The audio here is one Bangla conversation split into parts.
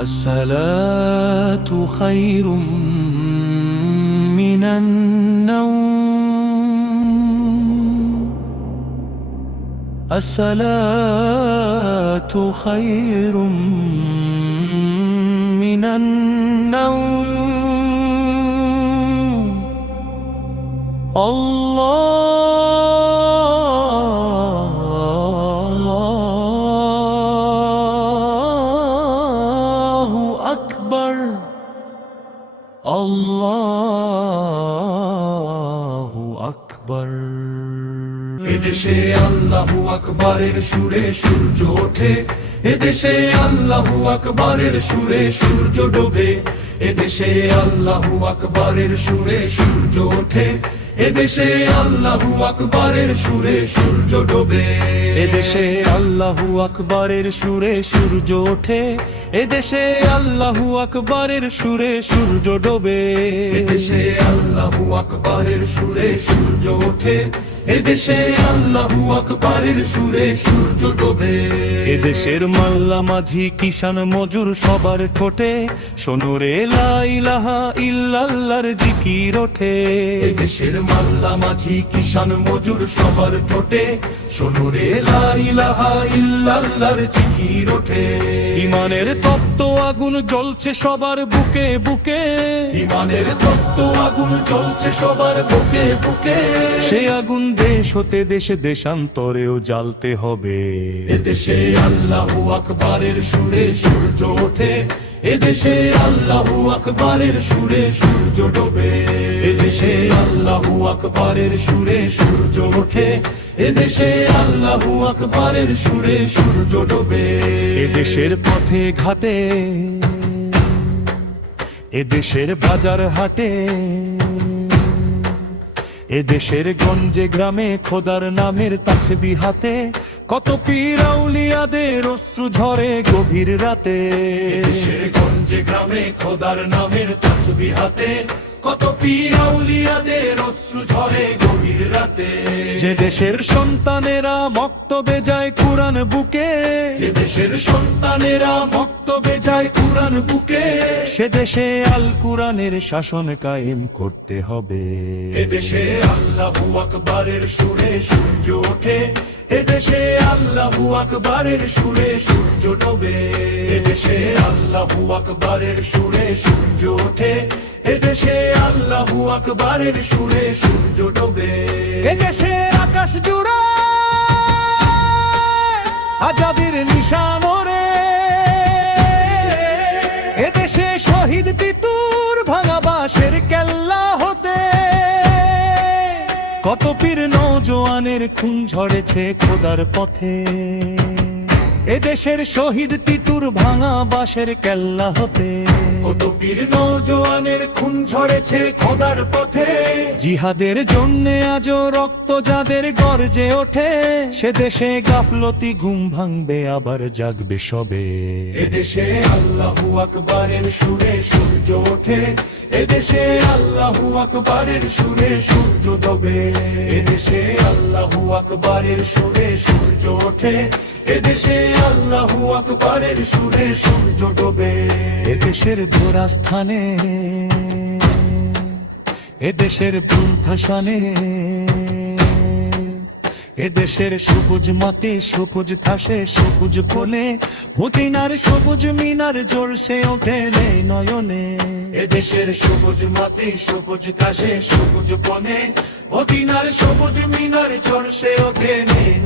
الصلاة خير من النوم. الصلاة خير من النوم. الله أكبر. الله أكبر. এদেশে আল্লাহু আকবারের সুরে সূর্য ওঠে, এদেশে আল্লাহু আকবারের সুরে সূর্য ডোবে। এদেশে আল্লাহু আকবারের সুরে সূর্য ওঠে, এদেশে আল্লাহু আকবারের সুরে সূর্য ডোবে। এদেশে আল্লাহু আকবারের সুরে সূর্য ওঠে, এদেশে আল্লাহু আকবারের সুরে সূর্য ডোবে। এদেশে আল্লাহু আকবারের সুরে সূর্য ওঠে, এদেশে আল্লাহু আকবারের সুরে সূর্য ডোবে। এদেশের মাল্লা মাঝি কিষান মজুর সবার ঠোঁটে শোনো রে লা ইলাহা ইল্লাল্লাহর জিকির ওঠে। এদেশের মাল্লা মাঝি কিষান মজুর সবার ঠোঁটে শোনো রে লা ইলাহা ইল্লাল্লাহর জিকির ওঠে। ইমানের তপ্ত আগুন জ্বলছে সবার বুকে বুকে, ইমানের তপ্ত আগুন জ্বলছে সবার বুকে বুকে। সে আগুন দেশ হতে দেশে দেশান্তরেও জ্বালতে হবে। এদেশে আল্লাহু আকবারের সুরে সূর্য ওঠে, এদেশে আল্লাহু আকবারের সুরে সূর্য ডোবে। এদেশে আল্লাহু আকবারের সুরে সূর্য ওঠে, এদেশে আল্লাহু আকবারের সুরে সূর্য ডোবে। এদেশের পথে ঘাটে, এদেশের বাজার হাটে, এদেশের গঞ্জে গ্রামে খোদার নামের তাসবিহ হাতে কত পীর আউলিয়াদের অশ্রু ঝরে গভীর রাতে। এদেশের গঞ্জে গ্রামে খোদার নামের তাসবিহ হাতে কত পীর আউলিয়াদের অশ্রু ঝরে গভীর রাতে। যে দেশের সন্তানেরা মক্তবে যায় কুরআন বুকে, যে দেশের সন্তানেরা মক্তবে যায় কুরআন বুকে, সে দেশে আল কুরআনের শাসন কায়েম করতে হবে। এদেশে আল্লাহু আকবারের সুরে সূর্য ওঠে, এদেশে আল্লাহু আকবারের সুরে সূর্য ডোবে। এদেশে আল্লাহু আকবারের সুরে সূর্য ওঠে, এদেশে আল্লাহু আকবারের সুরে সূর্য ডোবে। এদেশে আকাশ জুড়ে আজাদের নিশান ওরে, এদেশে শহীদ তিতুর ভাঙা বাঁশের কেল্লা হতে কত পীর নওজোয়ানের খুন ঝরেছে খোদার পথে। এদেশের শহীদ তিতুর ভাঙা বাঁশের কেল্লা হতে কত বীর নওজোয়ানের খুন ঝরেছে খোদার পথে। জিহাদের জন্যে আজও রক্ত যাদের গর্জে ওঠে, সে দেশে গাফলতি ঘুম ভাঙবে আবার জাগবে সবে। এদেশে আল্লাহু আকবারের সুরে সূর্য ওঠে, এদেশে আল্লাহু আকবারের সুরে সূর্য ডোবে। এদেশে আল্লাহু আকবারের সুরে সূর্য ওঠে, এদেশে আল্লাহু আকবারের সুরে সূর্য ডোবে। এদেশের ধরা স্থানে, এদেশের ভুলথাসানে, এদেশের সবুজ মাটি সবুজ ঘাসে সবুজ কোলে মদিনার সবুজ মিনার জ্বলছে ওঠে নয়নে। এদেশের সবুজ মাটি সবুজ ঘাসে সবুজ বনে, মদিনার সবুজ মিনার ঝলসে ওঠে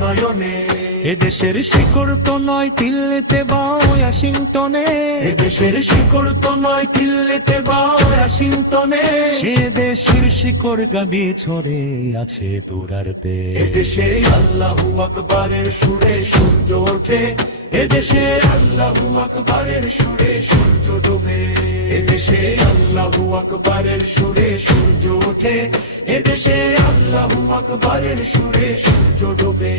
নয়নে। এদেশের শিকড় তো নয় দিল্লিতে বা ওয়াশিংটনে, এদেশের শিকড় তো নয় দিল্লিতে বা ওয়াশিংটনে, সে দেশের শিকড় গাবি ছড়ে আছে দুরারতে। এদেশে আল্লাহু আকবারের সুরে সূর্য ওঠে, এদেশে আল্লাহু আকবারের সুরে সূর্য ডোবে। এদেশে আল্লাহু আকবারের সুরে সূর্য ওঠে, এদেশে আল্লাহু আকবারের সুরে সূর্য ডোবে।